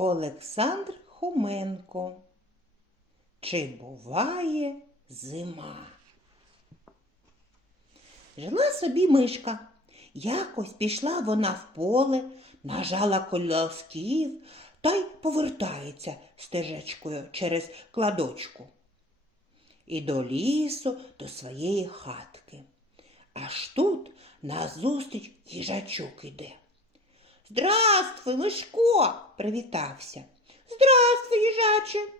Олександр Хоменко. Чи буває зима? Жила собі мишка. Якось пішла вона в поле, нажала колосків та й повертається стежечкою через кладочку. І до лісу, до своєї хатки. Аж тут назустріч їжачок іде. Здравствуй, Мишко, привітався. Здравствуй, їжаче.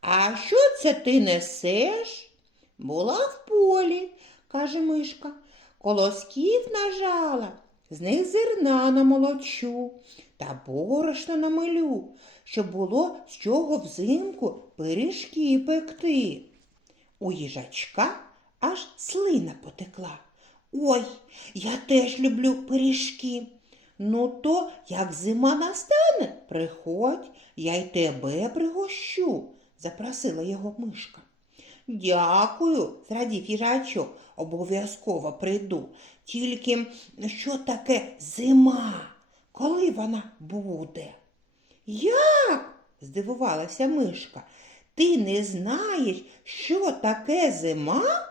А що це ти несеш? Була в полі, каже мишка. Колосків нажала, з них зерна намолочу та борошно намилю, щоб було з чого взимку пиріжки пекти. У їжачка аж слина потекла. Ой, я теж люблю пиріжки. Ну, то, як зима настане, приходь, я й тебе пригощу, запросила його мишка. Дякую, зрадів їжачок, обов'язково прийду. Тільки що таке зима? Коли вона буде? Як? здивувалася мишка. Ти не знаєш, що таке зима?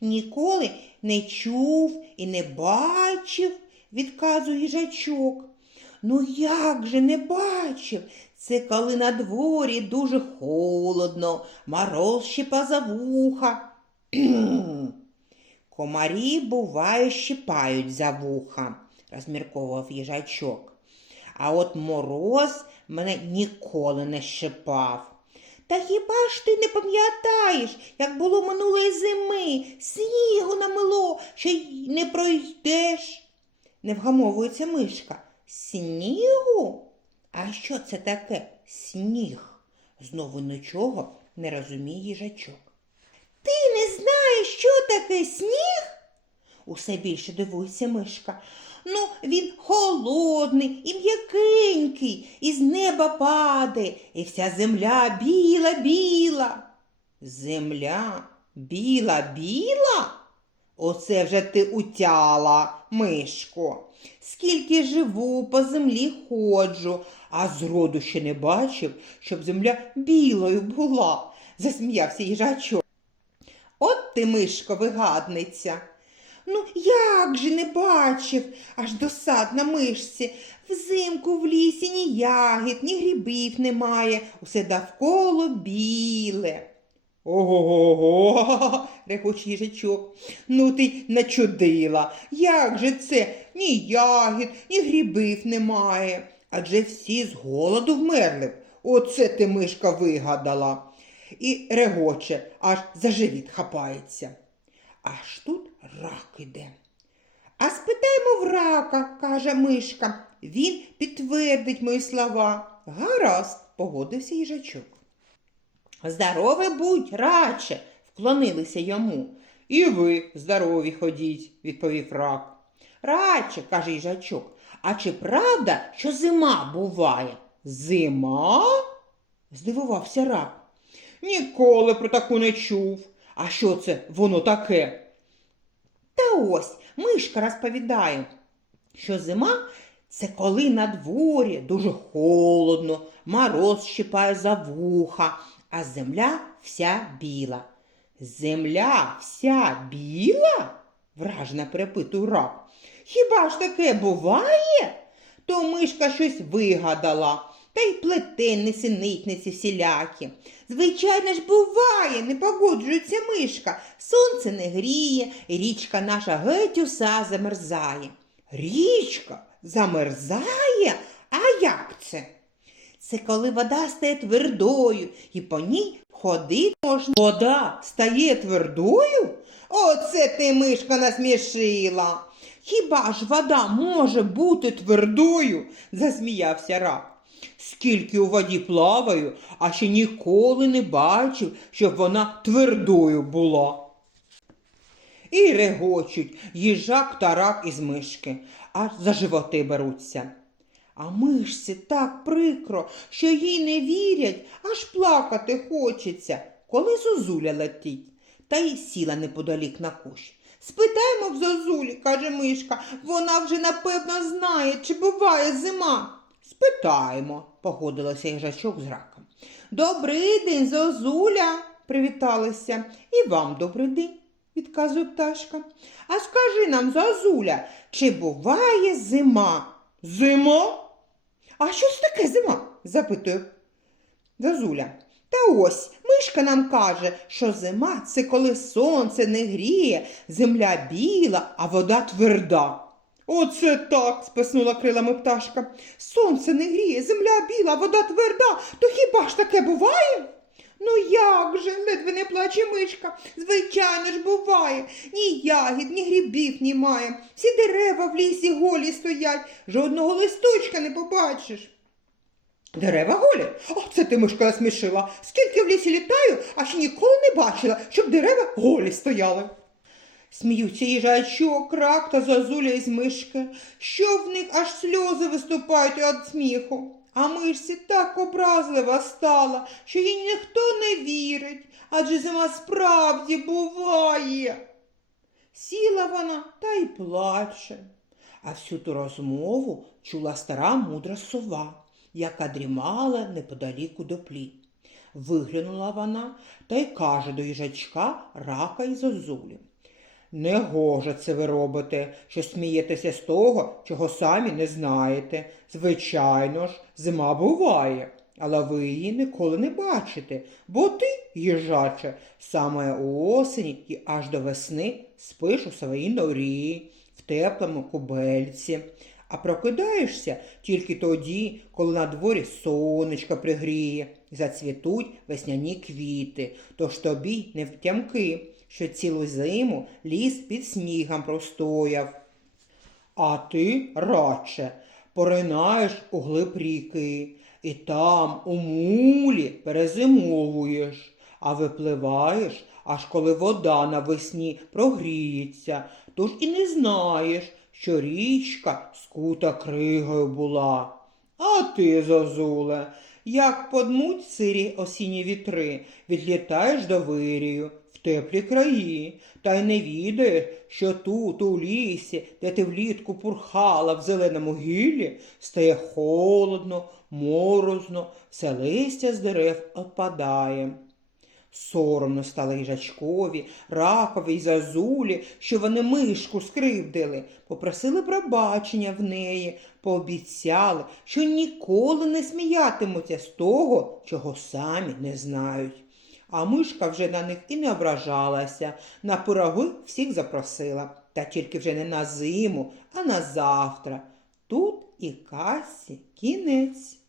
Ніколи не чув і не бачив, відказує їжачок. Ну як же не бачив? Це коли на дворі дуже холодно, мороз щипа за вуха. Комарі, буває, щипають за вуха, розмірковував їжачок. А от мороз мене ніколи не щипав. Та хіба ж ти не пам'ятаєш, як було минулої зими, снігу намило, що й не пройдеш? Не вгамовується мишка. Снігу? А що це таке сніг? Знову нічого не розуміє їжачок. Ти не знаєш, що таке сніг? Усе більше дивується мишка. Ну, він холодний і м'якенький, і з неба падає, і вся земля біла-біла. Земля біла-біла? Оце вже ти утяла, мишко. Скільки живу, по землі ходжу, а зроду ще не бачив, щоб земля білою була, засміявся їжачок. От ти, мишко, вигадниця. Ну, як же не бачив, аж досад на мишці. Взимку в лісі ні ягід, ні грибів немає, усе довкола біле. Ого-го, регоче їжачок. Ну ти начудила. Як же це? Ні ягід, ні грибів немає. Адже всі з голоду вмерли. б. Оце ти мишка вигадала. І регоче, аж за живіт хапається. Аж тут рак іде. А спитаймо в рака, каже мишка. Він підтвердить мої слова. Гаразд, погодився їжачок. Здорове будь, раче, вклонилися йому. І ви здорові ходіть, відповів рак. Раче, каже їжачок, а чи правда, що зима буває? Зима? здивувався рак. Ніколи про таку не чув. А що це воно таке? Та ось мишка розповідає, що зима це коли на дворі дуже холодно, мороз щипає за вуха, а земля вся біла. Земля вся біла? вражено перепитує рак. Хіба ж таке буває? То мишка щось вигадала, та й плете несенітниці всілякі. Звичайно ж, буває, не погоджується мишка. Сонце не гріє, річка наша геть уса замерзає. Річка замерзає? А як це? Це коли вода стає твердою і по ній ходити можна. Вода стає твердою? Оце ти, мишка, насмішила. Хіба ж вода може бути твердою? засміявся рак. Скільки у воді плаваю, а ще ніколи не бачив, щоб вона твердою була. І регочуть їжак та рак із мишки, аж за животи беруться. А мишці так прикро, що їй не вірять, аж плакати хочеться, коли зозуля летить, та й сіла неподалік на кущ. Спитаймо в зозулі, каже мишка, вона вже напевно знає, чи буває зима. Спитаємо, погодилася їжачок з раком. Добрий день, Зозуля, привіталися. І вам добрий день, відказує пташка. А скажи нам, Зозуля, чи буває зима? Зима? А що ж таке зима? запитує Зозуля. Та ось мишка нам каже, що зима це коли сонце не гріє, земля біла, а вода тверда. Оце так, списнула крилами пташка. Сонце не гріє, земля біла, вода тверда, то хіба ж таке буває? Ну як же, ледве не плаче мишка. Звичайно ж буває. Ні ягід, ні грибів немає. Всі дерева в лісі голі стоять, жодного листочка не побачиш. Дерева голі? О, це ти мишка насмішила. Скільки в лісі літаю, а ще ніколи не бачила, щоб дерева голі стояли. Сміються їжачок, рак та зазуля із мишки, що в них аж сльози виступають від сміху. А мишці так образлива стала, що їй ніхто не вірить, адже зима справді буває. Сіла вона та й плаче. А всю ту розмову чула стара мудра сова, яка дрімала неподалік у доплі. Виглянула вона та й каже до їжачка рака й зозулі. Не гоже це ви робите, що смієтеся з того, чого самі не знаєте. Звичайно ж, зима буває, але ви її ніколи не бачите, бо ти, їжаче, саме у осені і аж до весни спиш у своїй норі, в теплому кубельці. А прокидаєшся тільки тоді, коли на дворі сонечко пригріє, зацвітуть весняні квіти, тож тобі не втямки, що цілу зиму ліс під снігом простояв. А ти радше поринаєш у глиб ріки, і там, у мулі, перезимовуєш, а випливаєш, аж коли вода навесні прогріється, тож і не знаєш, що річка скута кригою була. А ти, Зозуле, як подмуть сирі осінні вітри, відлітаєш до вирію теплі краї, та й не відаєш, що тут, у лісі, де ти влітку пурхала в зеленому гіллі, стає холодно, морозно, все листя з дерев опадає. Соромно стало їжачкові, ракові й зазулі, що вони мишку скривдили, попросили пробачення в неї, пообіцяли, що ніколи не сміятимуться з того, чого самі не знають. А мишка вже на них і не ображалася, на пироги всіх запросила, та тільки вже не на зиму, а на завтра. Тут і касі кінець.